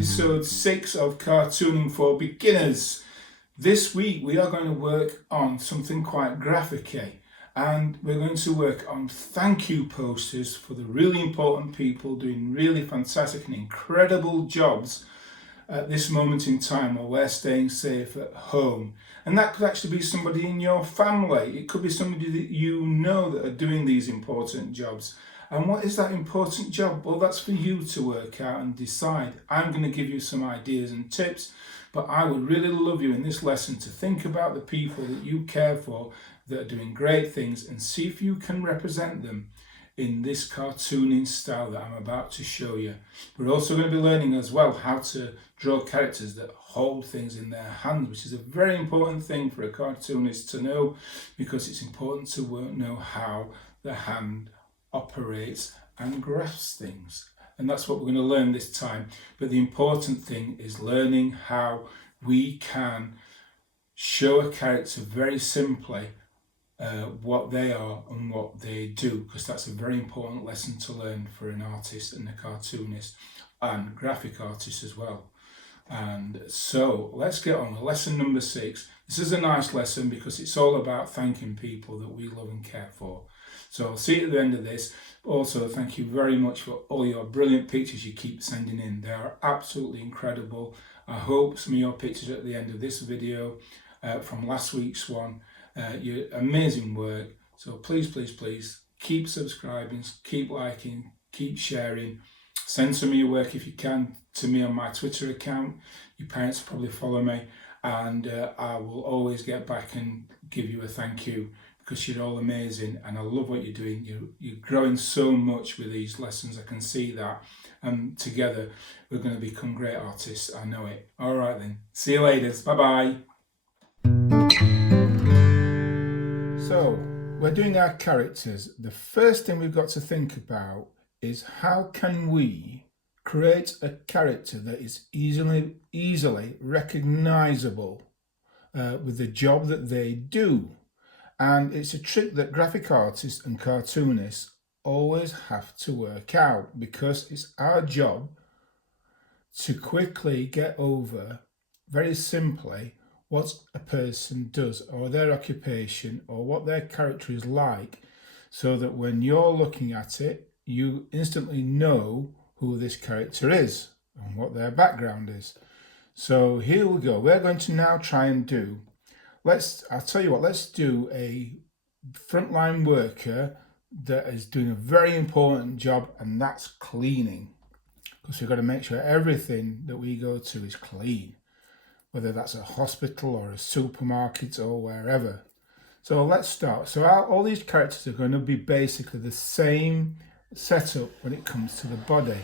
episode 6 of Cartooning for Beginners. This week we are going to work on something quite graphic-y, and we're going to work on thank you posters for the really important people doing really fantastic and incredible jobs at this moment in time while we're staying safe at home. And that could actually be somebody in your family. It could be somebody that you know that are doing these important jobs. And what is that important job? Well, that's for you to work out and decide. I'm going to give you some ideas and tips, but I would really love you in this lesson to think about the people that you care for that are doing great things and see if you can represent them in this cartooning style that I'm about to show you. We're also going to be learning as well how to draw characters that hold things in their hands, which is a very important thing for a cartoonist to know, because it's important to know how the hand operates and grasps things. And that's what we're going to learn this time. But the important thing is learning how we can show a character very simply what they are and what they do, because that's a very important lesson to learn for an artist and a cartoonist and graphic artist as well. And so let's get on with lesson number 6. This is a nice lesson because it's all about thanking people that we love and care for. So I'll see you at the end of this. Also, thank you very much for all your brilliant pictures you keep sending in. They are absolutely incredible. I hope some of your pictures at the end of this video from last week's one, your amazing work. So please keep subscribing, keep liking, keep sharing. Send some of your work if you can to me on my Twitter account. Your parents probably follow me, and I will always get back and give you a thank you, because you're all amazing and I love what you're doing. You're growing so much with these lessons. I can see that. And together we're going to become great artists. I know it. All right then. See you later. Bye-bye. So we're doing our characters. The first thing we've got to think about is how can we create a character that is easily recognizable with the job that they do. And it's a trick that graphic artists and cartoonists always have to work out, because it's our job to quickly get over, very simply, what a person does or their occupation or what their character is like, so that when you're looking at it, you instantly know who this character is and what their background is. So here we go. We're going to now try and do, I'll tell you what, let's do a frontline worker that is doing a very important job, and that's cleaning. Because we've got to make sure everything that we go to is clean, whether that's a hospital or a supermarket or wherever. So let's start. So all these characters are going to be basically the same setup when it comes to the body.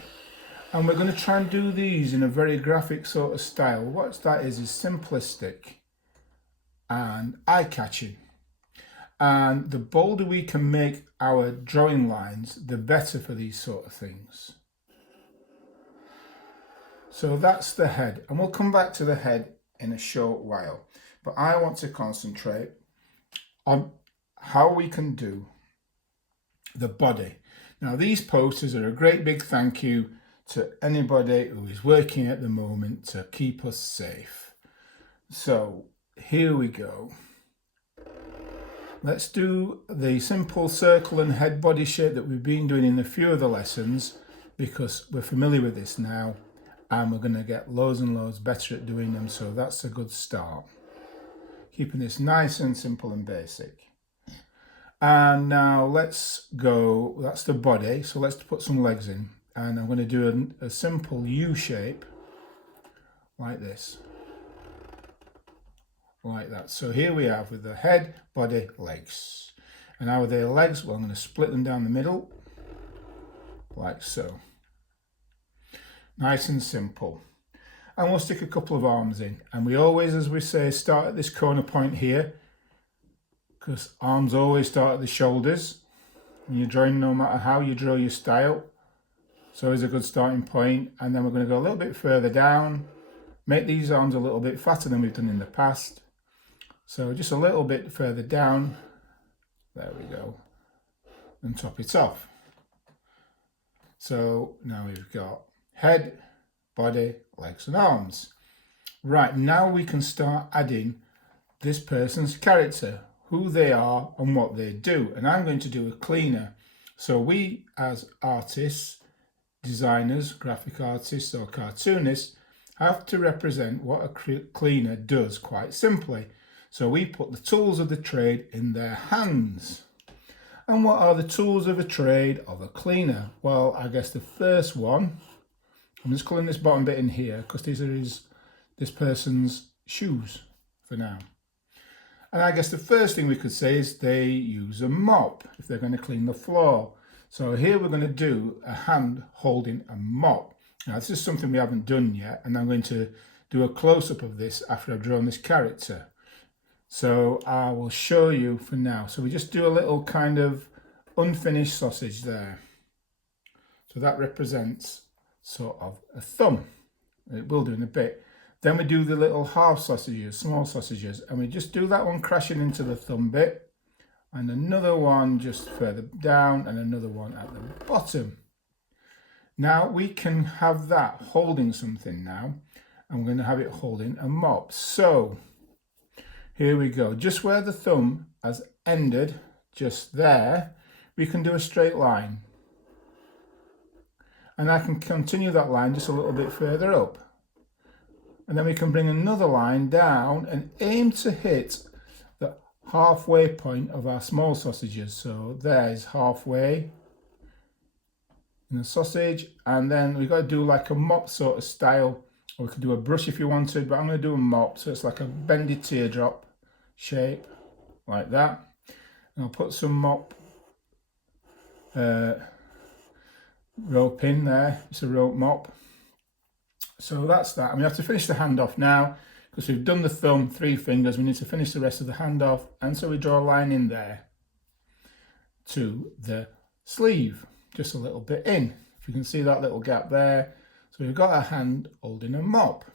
And we're going to try and do these in a very graphic sort of style. What that is simplistic and eye-catching. And the bolder we can make our drawing lines, the better for these sort of things. So that's the head, and we'll come back to the head in a short while. But I want to concentrate on how we can do the body. Now, these posters are a great big thank you to anybody who is working at the moment to keep us safe. So here we go. Let's do the simple circle and head body shape that we've been doing in a few of the lessons, because we're familiar with this now and we're going to get loads and loads better at doing them. So that's a good start. Keeping this nice and simple and basic. And now let's go, that's the body. So let's put some legs in, and I'm going to do a simple U shape like this. Like that. So here we have with the head, body, legs. And now with the legs, well, I'm going to split them down the middle, like so. Nice and simple. And we'll stick a couple of arms in. And we always, as we say, start at this corner point here, because arms always start at the shoulders when you're drawing, no matter how you draw your style. So it's a good starting point. And then we're going to go a little bit further down, make these arms a little bit fatter than we've done in the past. So just a little bit further down, there we go, and top it off. So now we've got head, body, legs and arms. Right, now we can start adding this person's character, who they are and what they do. And I'm going to do a cleaner. So we as artists, designers, graphic artists or cartoonists have to represent what a cleaner does quite simply. So we put the tools of the trade in their hands. And what are the tools of a trade of a cleaner? Well, I guess the first one, I'm just colouring this bottom bit in here because these are this person's shoes for now. And I guess the first thing we could say is they use a mop if they're going to clean the floor. So here we're going to do a hand holding a mop. Now this is something we haven't done yet, and I'm going to do a close-up of this after I've drawn this character. So I will show you for now. So we just do a little kind of unfinished sausage there. So that represents sort of a thumb. It will do in a bit. Then we do the little half sausages, small sausages, and we just do that one crashing into the thumb bit, and another one just further down, and another one at the bottom. Now we can have that holding something now, and we're going to have it holding a mop. So here we go, just where the thumb has ended, just there, we can do a straight line. And I can continue that line just a little bit further up. And then we can bring another line down and aim to hit the halfway point of our small sausages. So there's halfway in the sausage, and then we've got to do like a mop sort of style, or we could do a brush if you wanted, but I'm going to do a mop, so it's like a bendy teardrop shape like that. And I'll put some mop rope in there. It's a rope mop. So that's that. And we have to finish the hand off now because we've done the thumb, 3 fingers. We need to finish the rest of the hand off, and so we draw a line in there to the sleeve, just a little bit in. If you can see that little gap there. So we've got a hand holding a mop.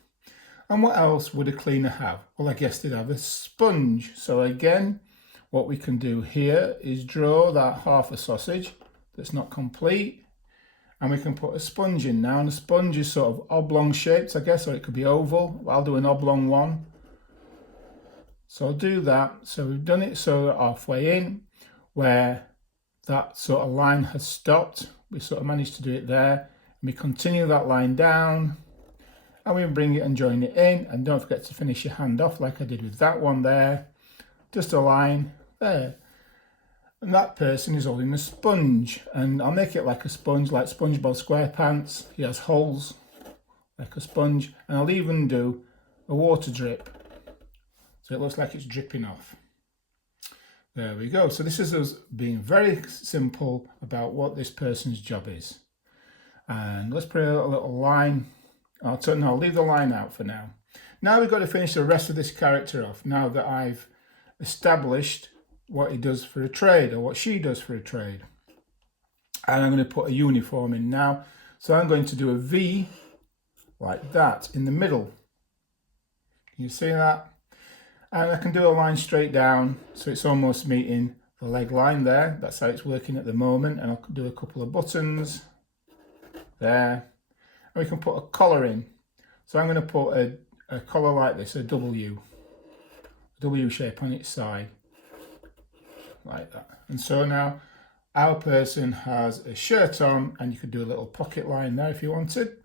And what else would a cleaner have? Well, I guess they'd have a sponge. So again, what we can do here is draw that half a sausage that's not complete. And we can put a sponge in now, and a sponge is sort of oblong shaped, I guess, or it could be oval. I'll do an oblong one. So I'll do that. So we've done it so that halfway in, where that sort of line has stopped, we sort of managed to do it there. And we continue that line down, and we bring it and join it in. And don't forget to finish your hand off like I did with that one there. Just a line there. And that person is holding a sponge, and I'll make it like a sponge, like SpongeBob SquarePants. He has holes like a sponge, and I'll even do a water drip, so it looks like it's dripping off. There we go. So this is us being very simple about what this person's job is. And let's put a little line. I'll leave the line out for now. Now we've got to finish the rest of this character off, now that I've established what he does for a trade, or what she does for a trade. And I'm going to put a uniform in now. So I'm going to do a V like that in the middle. Can you see that? And I can do a line straight down, so it's almost meeting the leg line there. That's how it's working at the moment. And I'll do a couple of buttons there. And we can put a collar in. So I'm going to put a collar like this, a W shape on its side. Like that. And so now our person has a shirt on, and you could do a little pocket line there if you wanted,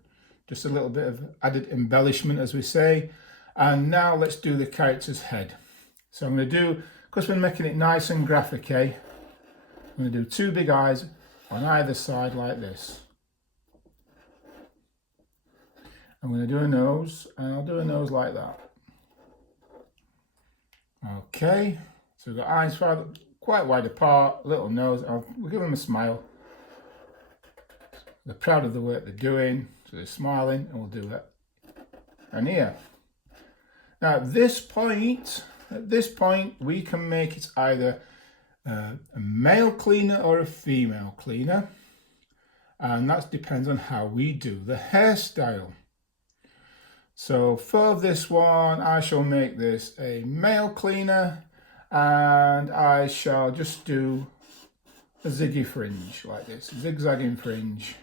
just a little bit of added embellishment, as we say. And now let's do the character's head. So I'm going to do, because we're making it nice and graphic, I'm going to do 2 big eyes on either side like this. I'm going to do a nose, and I'll do a nose like that. Okay, so we've got eyes quite wide apart, little nose. We'll give them a smile. They're proud of the work they're doing, so they're smiling, and we'll do that. And ear. Now at this point, we can make it either a male cleaner or a female cleaner, and that depends on how we do the hairstyle. So for this one, I shall make this a male cleaner, and I shall just do a ziggy fringe like this, zigzagging fringe.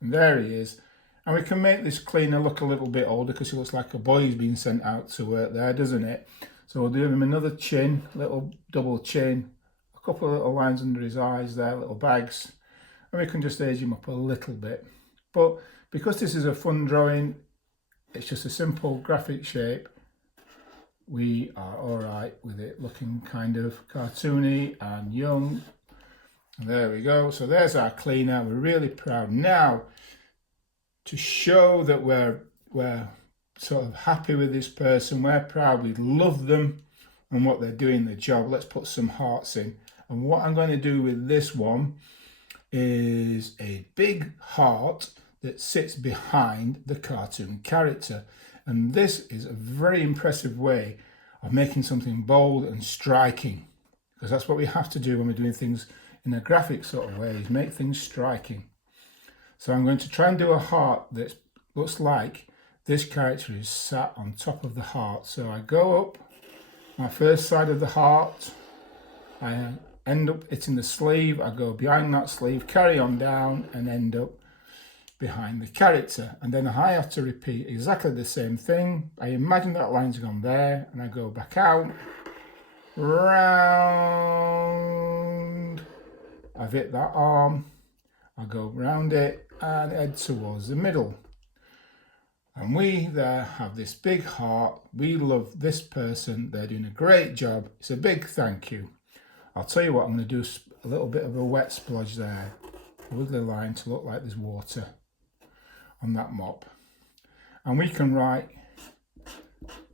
And there he is. And we can make this cleaner look a little bit older because he looks like a boy who's been sent out to work there, doesn't it? So we'll do him another chin, little double chin, a couple of little lines under his eyes there, little bags. And we can just age him up a little bit. But because this is a fun drawing, it's just a simple graphic shape, we are all right with it looking kind of cartoony and young. And there we go. So there's our cleaner. We're really proud. Now, to show that we're sort of happy with this person, we're proud, we love them and what they're doing the job, let's put some hearts in. And what I'm going to do with this one is a big heart that sits behind the cartoon character. And this is a very impressive way of making something bold and striking, because that's what we have to do when we're doing things in a graphic sort of way, is make things striking. So I'm going to try and do a heart that looks like this character is sat on top of the heart. So I go up my first side of the heart, I end up hitting the sleeve, I go behind that sleeve, carry on down and end up behind the character. And then I have to repeat exactly the same thing. I imagine that line's gone there and I go back out, round, I've hit that arm, I go round it and head towards the middle. And we there have this big heart. We love this person. They're doing a great job. It's a big thank you. I'll tell you what, I'm going to do a little bit of a wet splodge there. A wiggly line to look like there's water on that mop. And we can write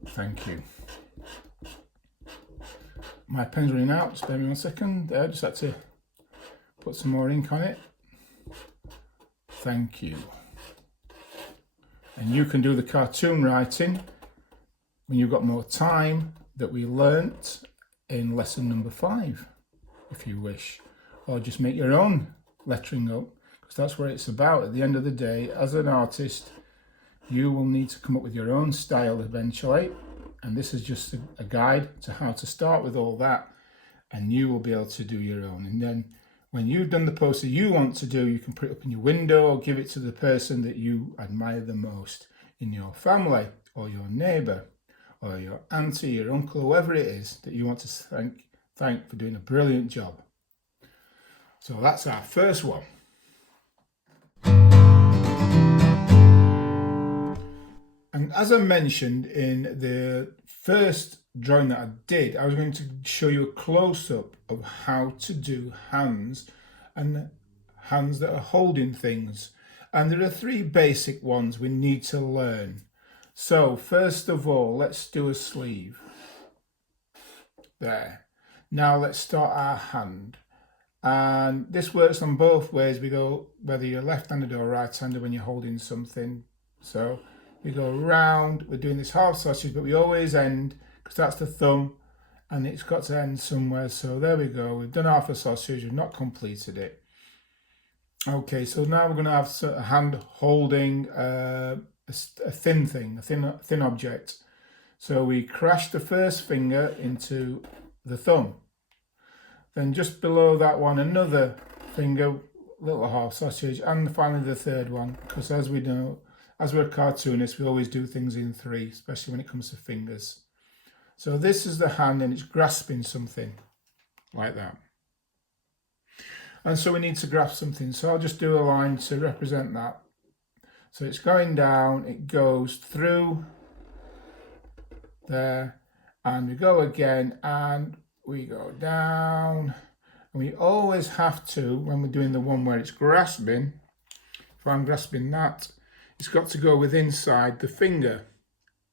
thank you. My pen's running out. Spare me 1 second. There, just had to put some more ink on it. Thank you. And you can do the cartoon writing when you've got more time that we learnt in lesson number 5, if you wish. Or just make your own lettering up, because that's what it's about. At the end of the day, as an artist, you will need to come up with your own style eventually. And this is just a guide to how to start with all that. And you will be able to do your own. And then when you've done the poster you want to do, you can put it up in your window or give it to the person that you admire the most in your family or your neighbour or your auntie, your uncle, whoever it is that you want to thank for doing a brilliant job. So that's our first one. And as I mentioned in the first drawing that I did, I was going to show you a close-up of how to do hands and hands that are holding things. And there are 3 basic ones we need to learn. So first of all, let's do a sleeve. There. Now let's start our hand. And this works on both ways. We go whether you're left-handed or right-handed when you're holding something. So we go round, we're doing this half sausage, but we always end, because that's the thumb, and it's got to end somewhere. So there we go, we've done half a sausage, we've not completed it. Okay, so now we're going to have a hand holding a thin thing, a thin object. So we crash the first finger into the thumb. Then just below that one, another finger, little half sausage, and finally the third one, because as we know, as we're cartoonists, we always do things in 3, especially when it comes to fingers. So this is the hand and it's grasping something like that. And so we need to grasp something. So I'll just do a line to represent that. So it's going down, it goes through there, and we go again, and we go down. And we always have to, when we're doing the one where it's grasping, if I'm grasping that, it's got to go with inside the finger,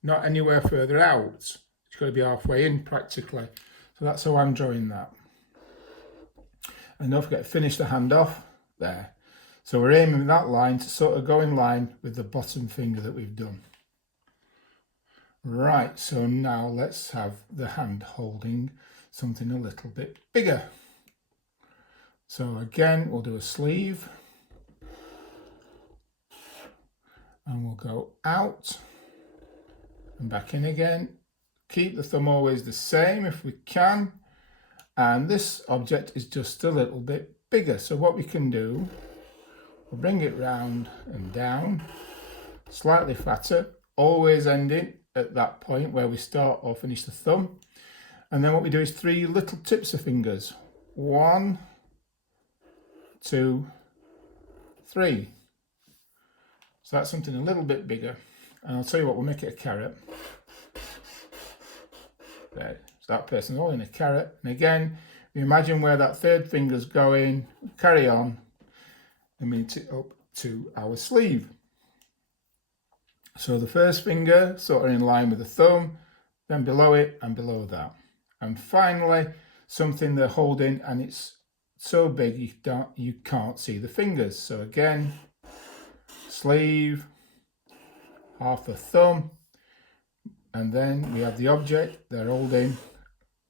not anywhere further out. It's got to be halfway in practically. So that's how I'm drawing that. And don't forget to finish the hand off there. So we're aiming that line to sort of go in line with the bottom finger that we've done. Right, so now let's have the hand holding something a little bit bigger. So again, we'll do a sleeve. And we'll go out and back in again. Keep the thumb always the same if we can. And this object is just a little bit bigger. So what we can do, we'll bring it round and down. slightly fatter, always ending at that point where we start or finish the thumb. And then what we do is 3 little tips of fingers. 1, 2, 3. So that's something a little bit bigger. And I'll tell you what, we'll make it a carrot. There. So that person's holding a carrot. And again, we imagine where that 3rd finger's going, carry on, and meet it up to our sleeve. So the 1st finger sort of in line with the thumb, then below it and below that. And finally, something they're holding and it's so big you can't see the fingers. So again, sleeve, half the thumb, and then we have the object they're holding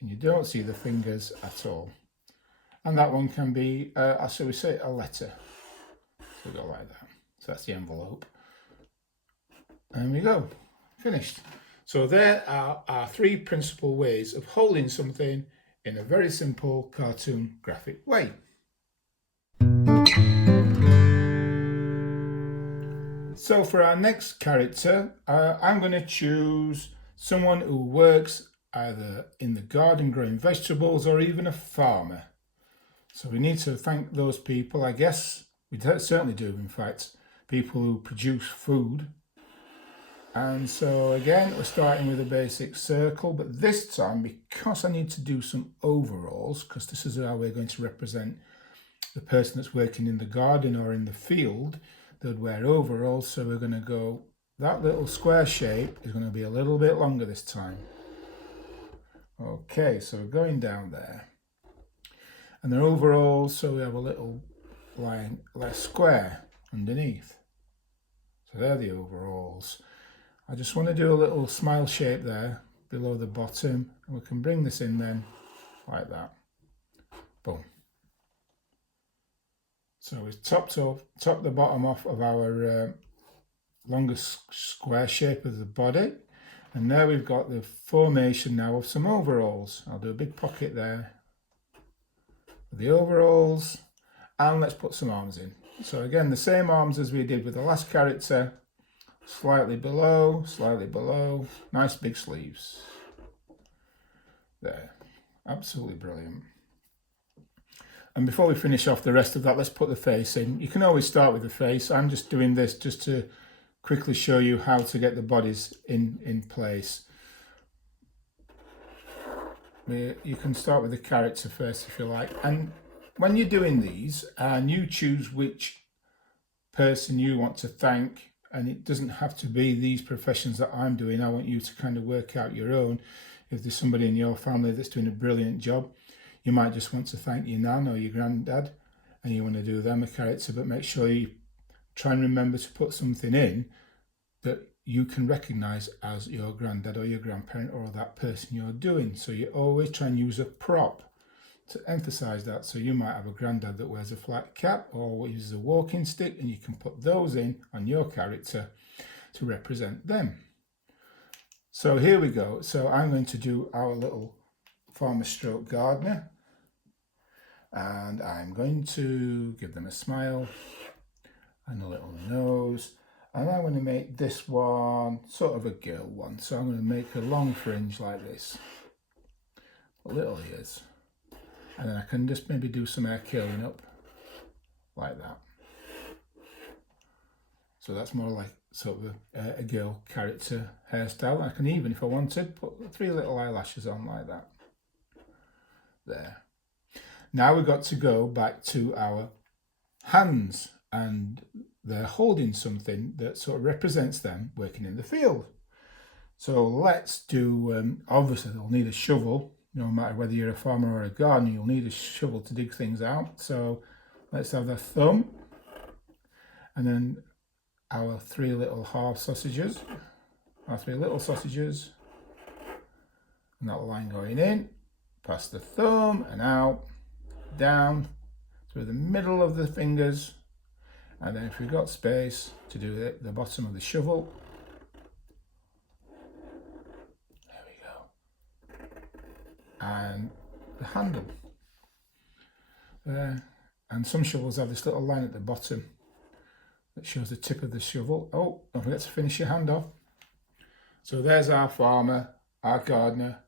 and you don't see the fingers at all. And that one can be, shall we say, a letter. So we go like that. So that's the envelope. And we go, finished. So there are our 3 principal ways of holding something in a very simple cartoon graphic way. So for our next character, I'm going to choose someone who works either in the garden growing vegetables or even a farmer. So we need to thank those people, I guess. We certainly do, in fact, people who produce food. And so again, we're starting with a basic circle, but this time, because I need to do some overalls, because this is how we're going to represent the person that's working in the garden or in the field, they'd wear overalls. So we're going to go, that little square shape is going to be a little bit longer this time. Okay, so we're going down there. And they're overalls, so we have a little line, less square underneath. So they're the overalls. I just want to do a little smile shape there below the bottom, and we can bring this in then like that. Boom. So we've topped the bottom off of our longest square shape of the body, and now we've got the formation now of some overalls. I'll do a big pocket there for the overalls, and let's put some arms in. So again, the same arms as we did with the last character. Slightly below, nice big sleeves. There, absolutely brilliant. And before we finish off the rest of that, let's put the face in. You can always start with the face. I'm just doing this just to quickly show you how to get the bodies in place. You can start with the character first if you like. And when you're doing these, and you choose which person you want to thank, and it doesn't have to be these professions that I'm doing. I want you to kind of work out your own. If there's somebody in your family that's doing a brilliant job, you might just want to thank your nan or your granddad, and you want to do them a character, but make sure you try and remember to put something in that you can recognise as your granddad or your grandparent or that person you're doing. So you always try and use a prop to emphasise that. So you might have a granddad that wears a flat cap or uses a walking stick, and you can put those in on your character to represent them. So here we go. So I'm going to do our little farmer stroke gardener, and I'm going to give them a smile and a little nose, and I'm going to make this one sort of a girl one. So I'm going to make a long fringe like this, little ears. And then I can just maybe do some hair curling up like that. So that's more like sort of a girl character hairstyle. I can even, if I wanted, put 3 little eyelashes on like that. There. Now we've got to go back to our hands, and they're holding something that sort of represents them working in the field. So let's do, obviously they'll need a shovel. No matter whether you're a farmer or a gardener, you'll need a shovel to dig things out. So let's have the thumb, and then our 3 little half sausages, our 3 little sausages, and that line going in, past the thumb and out, down through the middle of the fingers, and then if we've got space to do the bottom of the shovel, and the handle there. And some shovels have this little line at the bottom that shows the tip of the shovel. Oh, don't forget to finish your hand off. So there's our farmer, our gardener,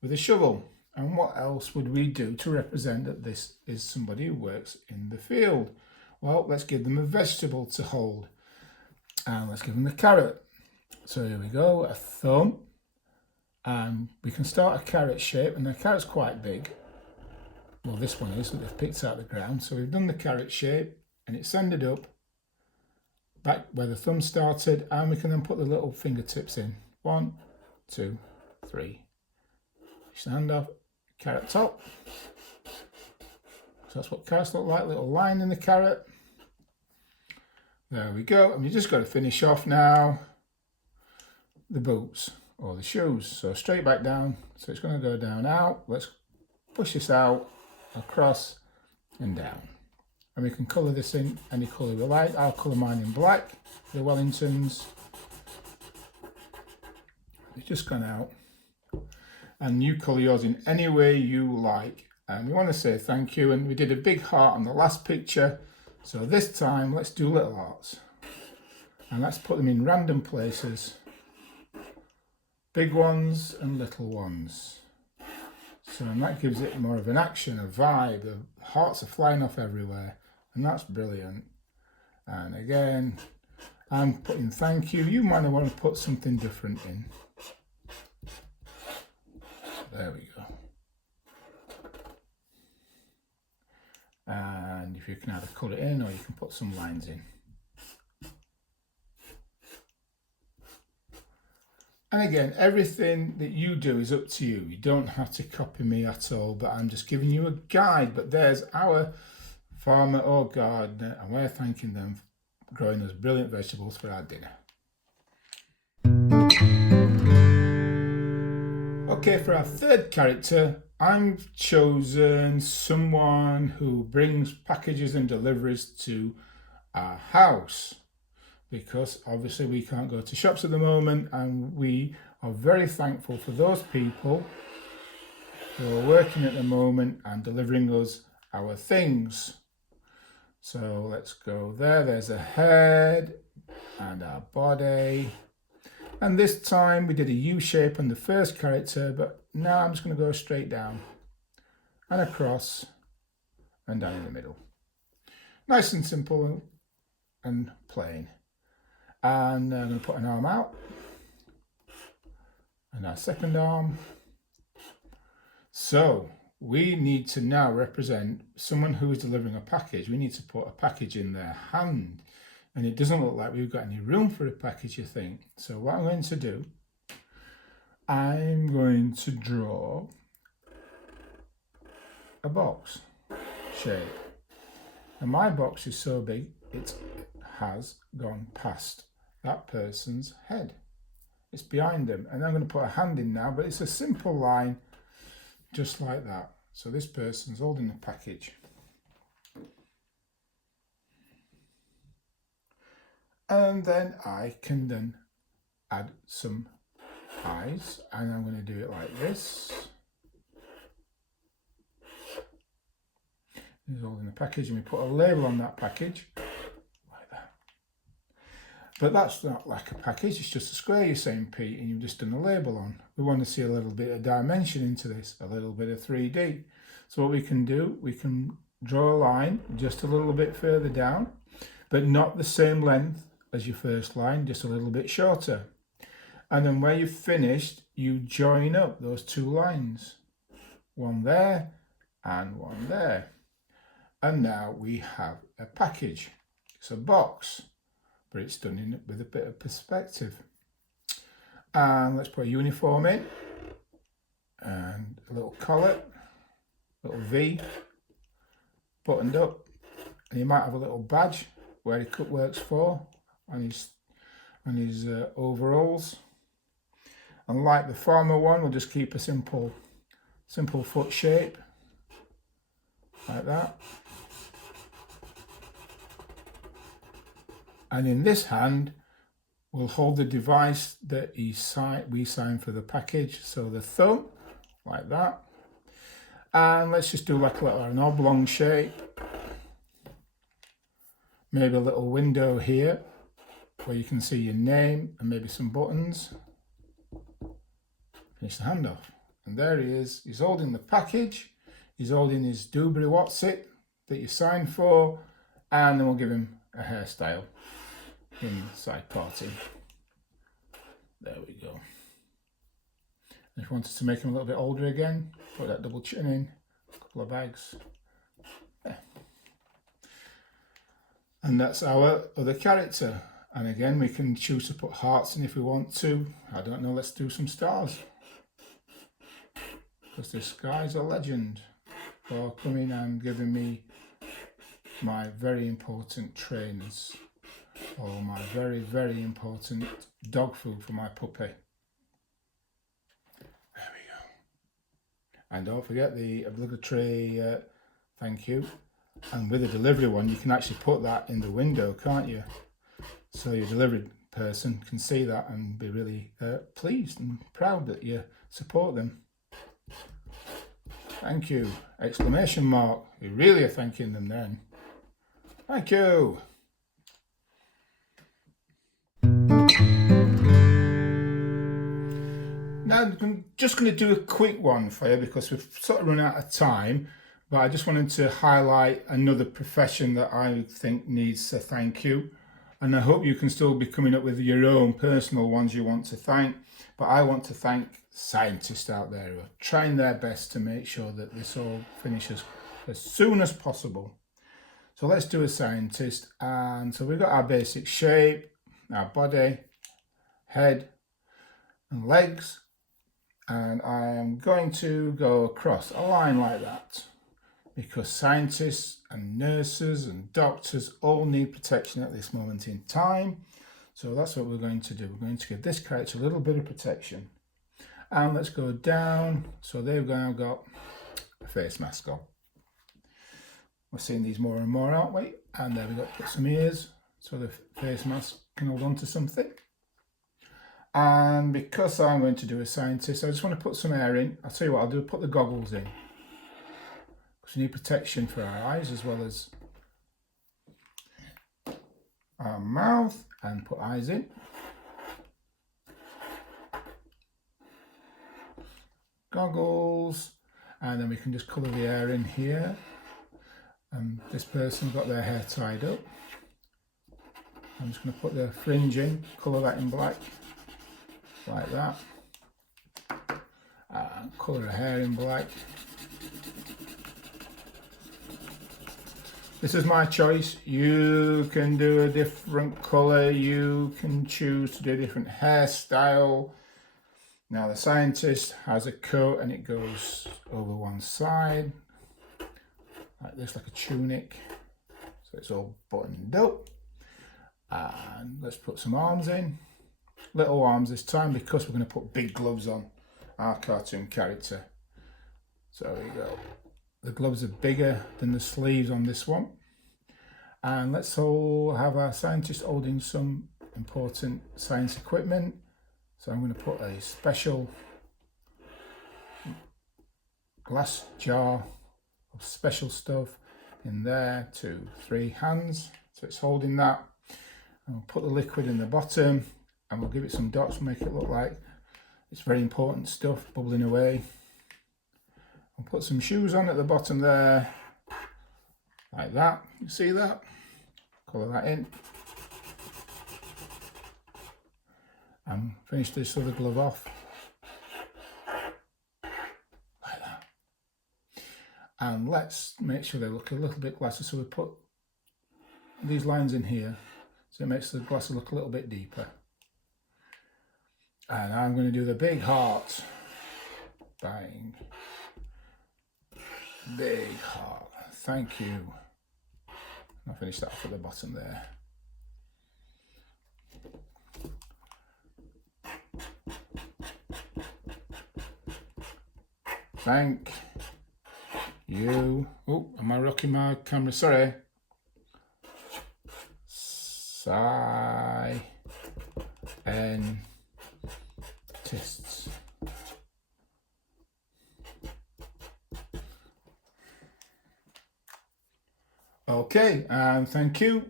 with a shovel. And what else would we do to represent that this is somebody who works in the field? Well, let's give them a vegetable to hold. And let's give them the carrot. So here we go, a thumb. And we can start a carrot shape, and the carrot's quite big. Well, this one is, that they've picked out the ground. So we've done the carrot shape, and it's ended up back where the thumb started, and we can then put the little fingertips in. 1, 2, 3. Stand off, carrot top. So that's what carrots look like, little line in the carrot. There we go, and you just got to finish off now the boots or the shoes. So straight back down, so it's going to go down, out. Let's push this out, across and down. And we can colour this in any colour we like. I'll colour mine in black, the Wellingtons. It's just gone out. And you colour yours in any way you like. And we want to say thank you. And we did a big heart on the last picture. So this time, let's do little hearts. And let's put them in random places. Big ones and little ones. So and that gives it more of an action, a vibe. The hearts are flying off everywhere. And that's brilliant. And again, I'm putting thank you. You might want to put something different in. There we go. And if you can either cut it in or you can put some lines in. And again, everything that you do is up to you. You don't have to copy me at all, but I'm just giving you a guide. But there's our farmer or gardener, and we're thanking them for growing those brilliant vegetables for our dinner. Okay, for our third character, I've chosen someone who brings packages and deliveries to our house, because obviously we can't go to shops at the moment, and we are very thankful for those people who are working at the moment and delivering us our things. So let's go there. There's a head and our body. And this time we did a U shape on the first character, but now I'm just going to go straight down and across and down in the middle. Nice and simple and plain. And I'm going to put an arm out and our second arm. So we need to now represent someone who is delivering a package. We need to put a package in their hand. And it doesn't look like we've got any room for a package, you think. So what I'm going to do, I'm going to draw a box shape. And my box is so big, it has gone past that person's head. It's behind them. And I'm going to put a hand in now, but it's a simple line, just like that. So this person's holding the package. And then I can then add some eyes, and I'm going to do it like this. He's holding the package, and we put a label on that package, like that. But that's not like a package, it's just a square you're saying, Pete, and you've just done a label on. We want to see a little bit of dimension into this, a little bit of 3D. So what we can do, we can draw a line just a little bit further down, but not the same length as your first line, just a little bit shorter. And then where you've finished, you join up those two lines. One there and one there. And now we have a package. It's a box, but it's done in with a bit of perspective. And let's put a uniform in, and a little collar, little V, buttoned up, and you might have a little badge where he works for on his overalls. And like the farmer one, we'll just keep a simple foot shape like that. And in this hand, we'll hold the device that we sign for the package. So the thumb, like that. And let's just do like an oblong shape. maybe a little window here where you can see your name and maybe some buttons. Finish the hand off. And there he is. He's holding the package. He's holding his doobly what's it that you signed for. And then we'll give him a hairstyle in side parting. There we go. And if you wanted to make him a little bit older again, put that double chin in, a couple of bags. There. And that's our other character. And again, we can choose to put hearts in if we want to. I don't know, let's do some stars. Because this guy's a legend for coming and giving me my very important trainers, or my very, very important dog food for my puppy. There we go. And don't forget the obligatory thank you. And with the delivery one, you can actually put that in the window, can't you? So your delivery person can see that and be really pleased and proud that you support them. Thank you! Exclamation mark. You really are thanking them then. Thank you! Now I'm just going to do a quick one for you because we've sort of run out of time, but I just wanted to highlight another profession that I think needs a thank you. And I hope you can still be coming up with your own personal ones you want to thank. But I want to thank scientists out there who are trying their best to make sure that this all finishes as soon as possible. So let's do a scientist. And so we've got our basic shape, our body, head and legs. And I am going to go across a line like that, because scientists and nurses and doctors all need protection at this moment in time. So that's what we're going to do. We're going to give this character a little bit of protection. And let's go down. So they've now got a face mask on. We're seeing these more and more, aren't we? And there we go, put some ears so the face mask can hold on to something. And because I'm going to do a scientist, I just want to put some air in. I'll tell you what I'll do, put the goggles in. Because we need protection for our eyes as well as our mouth, and put eyes in. Goggles, and then we can just colour the hair in here. And this person got their hair tied up. I'm just going to put the fringe in, colour that in black, like that. And colour her hair in black. This is my choice. You can do a different colour. You can choose to do a different hairstyle. Now the scientist has a coat and it goes over one side, like this, like a tunic. So it's all buttoned up. And let's put some arms in. Little arms this time because we're going to put big gloves on our cartoon character. So there we go. The gloves are bigger than the sleeves on this one. And let's all have our scientist holding some important science equipment. So I'm going to put a special glass jar of special stuff in there, 2, 3 hands. So it's holding that. And we'll put the liquid in the bottom and we'll give it some dots, we'll make it look like it's very important stuff bubbling away. I'll put some shoes on at the bottom there, like that. You see that? Colour that in. And finish this other glove off, like that. And let's make sure they look a little bit glassy. So we put these lines in here, so it makes the glasses look a little bit deeper. And I'm going to do the big heart. Bang. Big heart. Thank you. I'll finish that off at the bottom there. Thank you. Oh, am I rocking my camera? Sorry. Scientists. Okay, and thank you.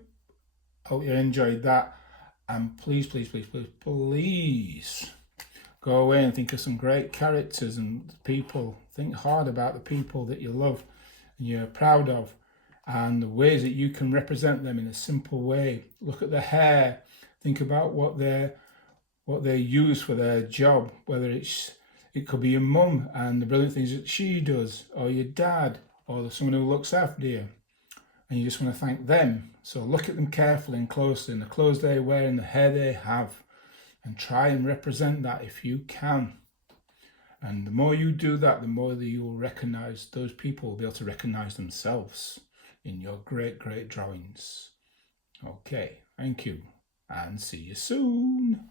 Hope you enjoyed that. And please, please, please, please, please go away and think of some great characters and people. Think hard about the people that you love and you're proud of, and the ways that you can represent them in a simple way. Look at the hair. Think about what they use for their job, whether it could be your mum and the brilliant things that she does, or your dad, or someone who looks after you, and you just want to thank them. So look at them carefully and closely, and the clothes they wear and the hair they have, and try and represent that if you can. And the more you do that, the more that you will recognize, those people will be able to recognize themselves in your great, great drawings. Okay, thank you, and see you soon.